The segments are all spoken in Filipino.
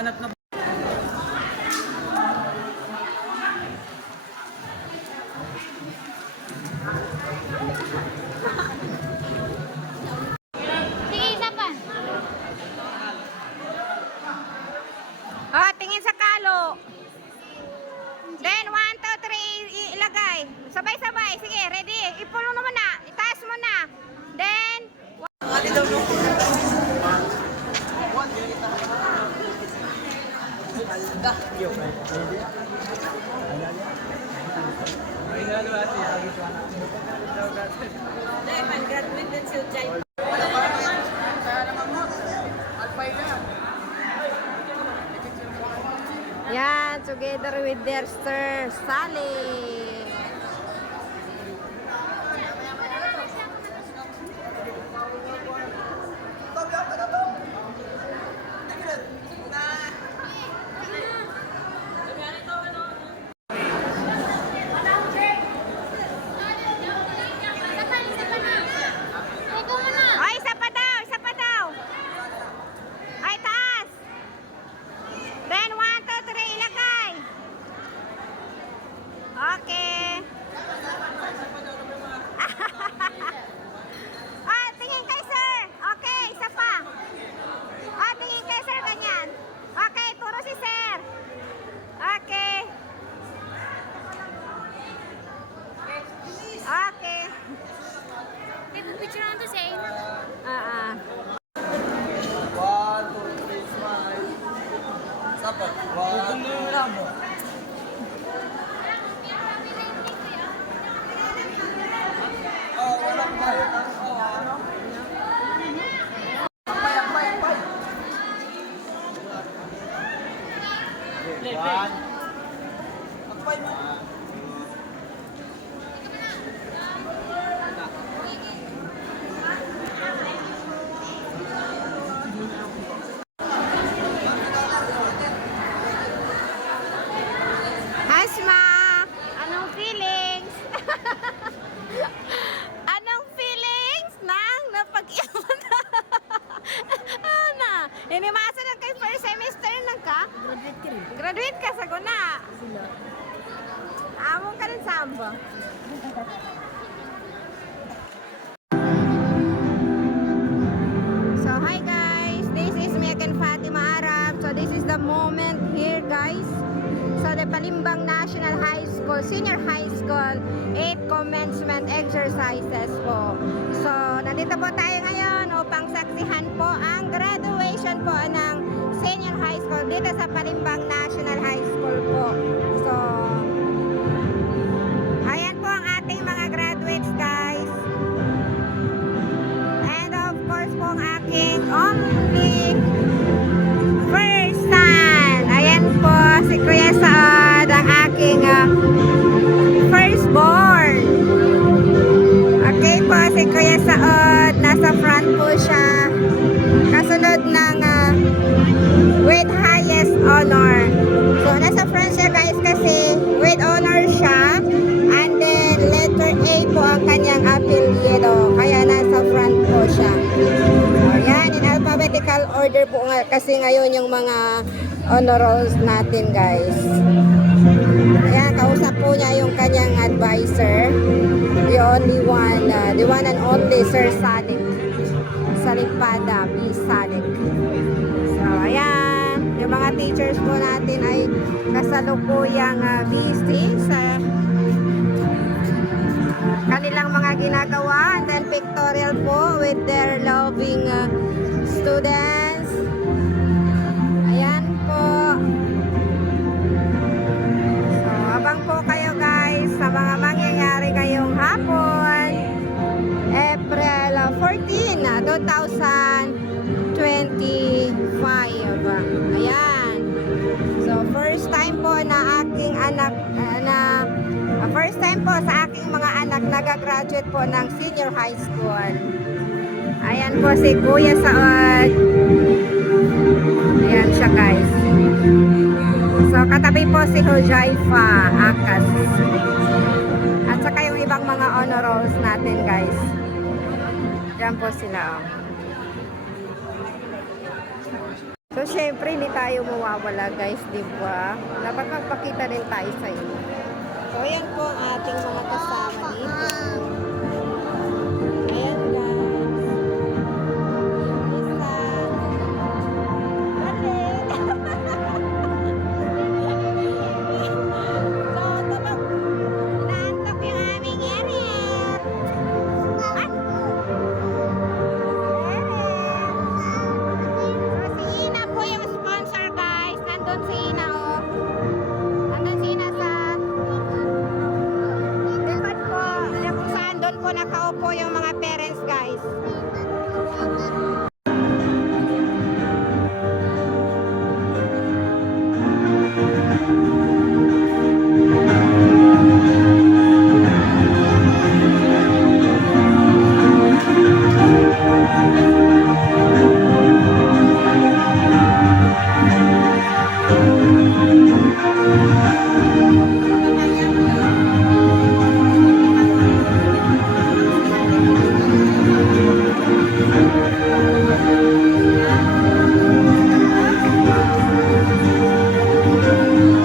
hinahanap na. Sige, isa pa. Oh, tingin sa kalo. Then, 1, 2, 3, ilagay. Sabay-sabay. Sige, ready. Ipulong naman na. Itaas mo na. Then, Ali daw no. yan, together with their Sir Sally. Ito mo na. Ay, isa pa daw, isa pa daw. Ay, taas. Then, 1, 2, 3, ilagay. Okay. Ah, tingin kay sir. Okay, isa pa. Ah, tingin kay sir, ganyan. Okay, turo si sir. Okay. Okay. Picture natin si Aina. Ah. 1, 2, 3, smile. Sapat. 1, 2, oh, walang bayad. Oh, ano? Akbay. One. Akbay mo. Hasma, anong feelings? Anong feelings nang napag-iwan na? Ana, inimasa na kay first semester lang ka? Graduate ka sa guna. Among ka ng samba. So hi guys, this is me again, Fatima Arab. So this is the moment here guys. So the Palimbang National High School, Senior High School 8 commencement exercises po. So nandito po tayo ngayon upang saksihan po ang graduation po ng Senior High School dito sa Palimbang National High School po. So ayan po ang ating mga graduates guys. And of course po ang aking only first son. Ayan po si Kuya Saad, ang aking firstborn. Okay po si Kuya Saad, nasa front po siya. Kasunod ng with highest honor. So nasa front siya guys kasi with honor siya. And then letter A po ang kanyang apelyido. Kaya nasa front po siya. So yan, in alphabetical order po nga, kasi ngayon yung mga honor rolls natin guys. Ayan, kausap po niya yung kanyang advisor. The only one, the one and only Sir Salik. Salikpada, B. Salik. So ayan, yung mga teachers po natin ay kasalukuyang busy sa kanilang mga ginagawa, and then pictorial po with their loving students. Ayan po. So abang po kayo guys sa mga mangyayari ngayong hapon, April 14, 2025. Ayan. So first time po na aking anak first time po sa aking mga anak nagagraduate po ng senior high school. Ayan po si Kuya Saad. Ayan siya guys. So katabi po si Hojaifa Akas. At saka yung ibang mga honor rolls natin guys. Diyan po sila oh. So So, syempre, hindi tayo mawawala, guys, di ba? Dapat magpakita rin tayo sa inyo. So, ayan po ang ating mga kasama dito. Ayan, guys. Yung isa. Balik! So, tulog. Inaantok yung aming Eric. At, so, si Ina po yung sponsor, guys. Nandun si Ina, oh. Nandun si Ina sa likod po. Alam kung saan doon po nakaupo yung mga parents, guys.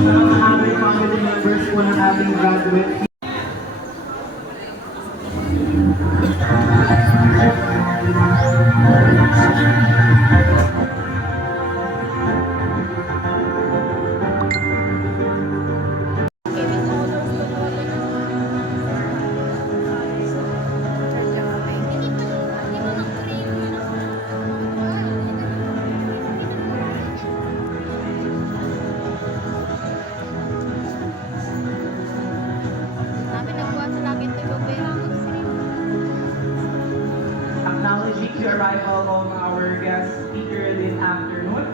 Sa mga aming family members po ng ating graduate. Acknowledging the arrival of our guest speaker this afternoon,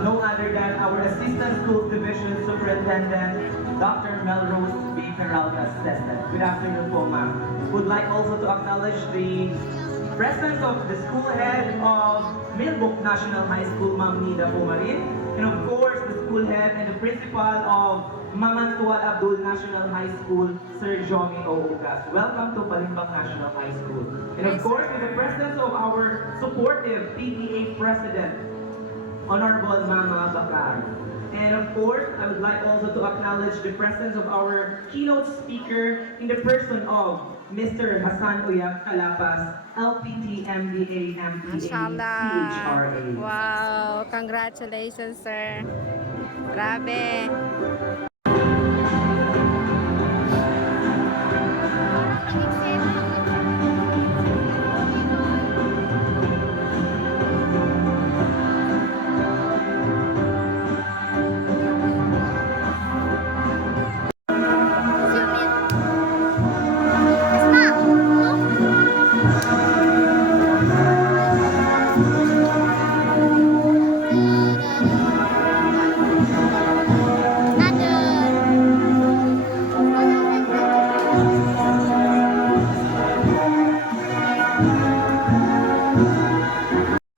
no other than our Assistant School Division Superintendent, Dr. Melrose B. Peralta Sesnet. Good afternoon po, ma'am. Would like also to acknowledge the presence of the school head of Millbrook National High School, Ma'am Nida Pumarin, and of course the school head and the principal of Maman Tuwal Abdul National High School, Sir Johnny Ougas. Welcome to Balimbang National High School. And of course, with the presence of our supportive PTA President, Honorable Mama Bakar. And of course, I would like also to acknowledge the presence of our keynote speaker in the person of Mr. Hassan Uyag Kalapas, LPT, MBA, MPA, Mashallah. CHRA. Wow, congratulations, sir. Grabe.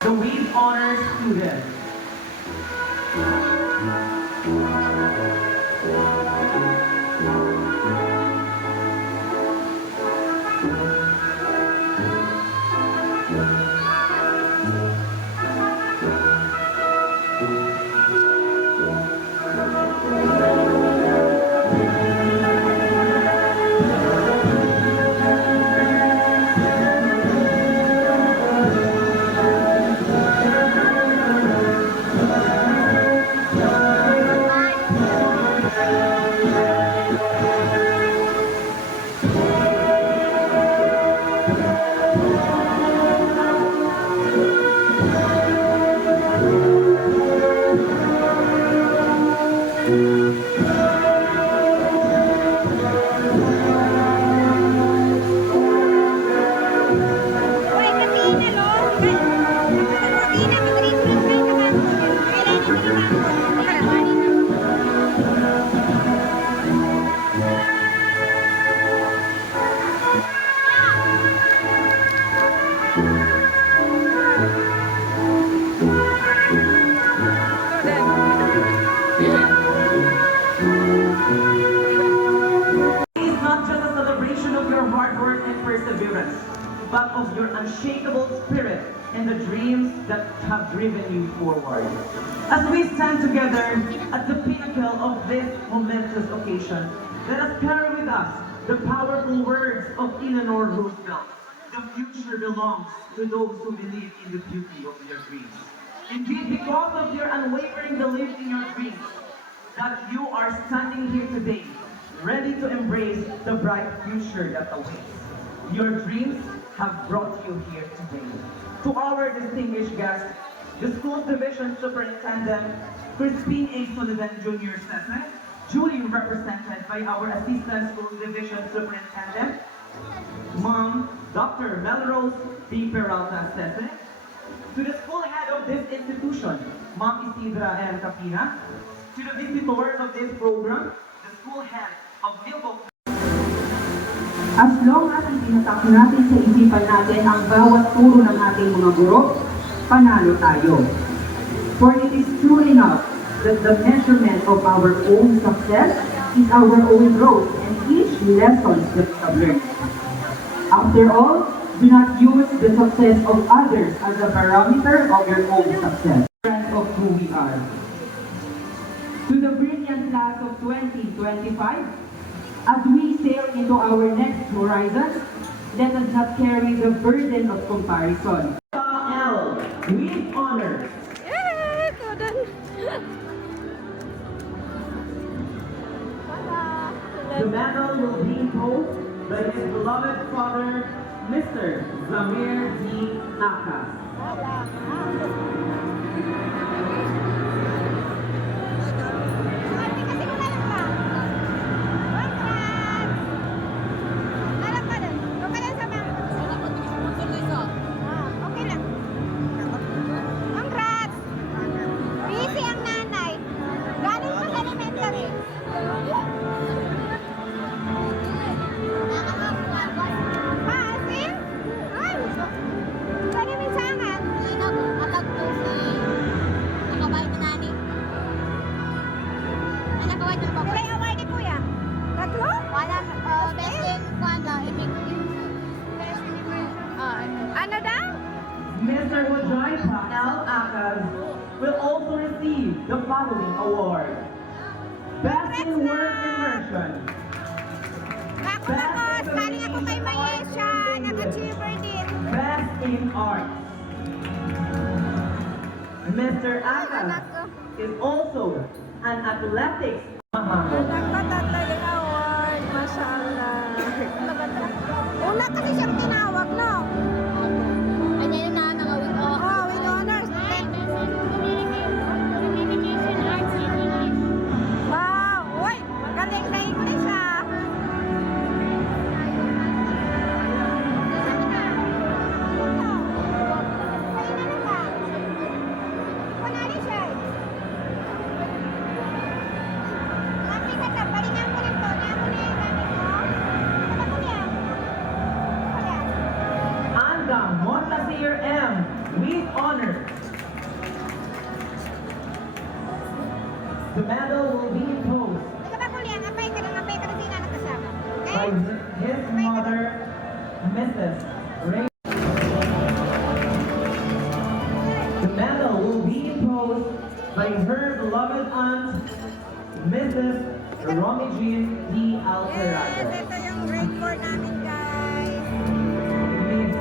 The with honors student. But of your unshakable spirit and the dreams that have driven you forward. As we stand together at the pinnacle of this momentous occasion, let us carry with us the powerful words of Eleanor Roosevelt. The future belongs to those who believe in the beauty of their dreams. Indeed, because of your unwavering belief in your dreams, that you are standing here today, ready to embrace the bright future that awaits. Your dreams have brought you here today. To our distinguished guests, the School Division Superintendent, Crispin A. Sullivan Jr. Sese, duly represented by our Assistant School Division Superintendent, Ma'am Dr. Melrose B. Peralta Sese, to the school head of this institution, Ma'am Isidra M. Capina, to the visitors of this program, the school head of Milwaukee. As long as itinatak natin sa isipan natin ang bawat turo ng ating mga guro, panalo tayo. For it is true enough that the measurement of our own success is our own growth and each lesson that we have learned. After all, do not use the success of others as a parameter of your own success. Friends of who we are. To the brilliant class of 2025, as we sail into our next horizon, let us not carry the burden of comparison. L. With honor. Yay! Kudan. The medal will be imposed by his beloved father, Mr. Zamir D. Akas. Ano daw? Mr. Wajaipa L. Akas will also receive the following award. Best in Work Immersion. Tapos, galing ako kay Mayesha, nag-achiever din. Best in Arts. Mr. Akas is also an athletics mahanga. Tatlo yung award, mashallah. Una kasi siyang tinawag, no? Ayan na, nakawin ko. Oh, with honors. Communication Arts and English. Wow! Uy, magaling sa English, ah. Anda Montasir M. with honor. The medal will be imposed by his mother, Mrs. Ray. The medal will be imposed by her beloved aunt, Mrs. Romy Jean D. Yes, Alterado. ito yung grade 4 namin, guys. Miss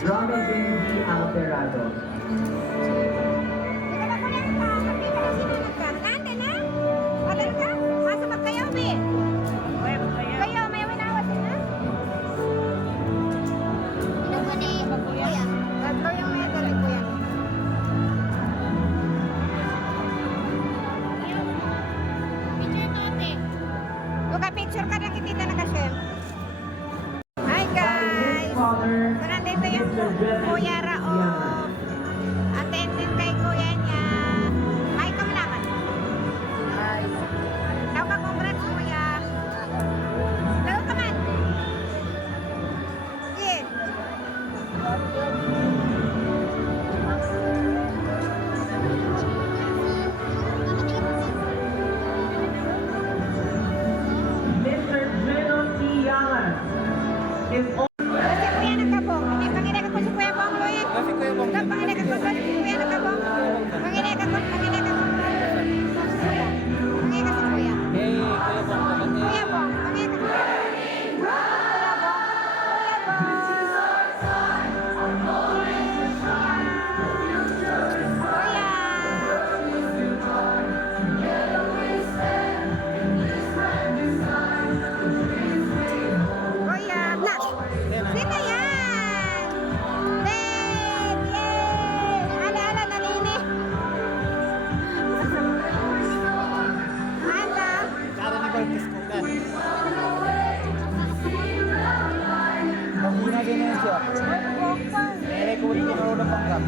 Oh, Romy Jean D. Alterado. Picture ka na kitita na kasi. Hi By his guys! father, So, nandito yung Mr. Jeffrey Kuya Raof. Diana. Attendant kay kuya niya. Hi, kamalaman. Hi. Daw ka, congrats kuya. Daw ka man. Sige. Mr. Geno T. Yalan is Si kuya nagkabong. May pangina ka po si kuya Bong, Luis. Kasi Kuya yan. Pag-ina din yan siya. Nire-recording yung roll of pangkap.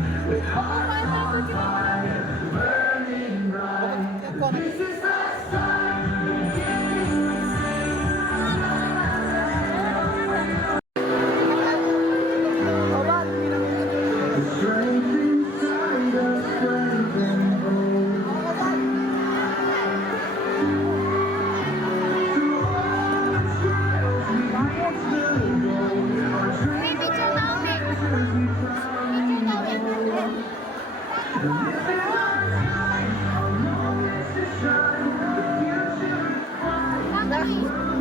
May picture namin. Picture namin. Bakit?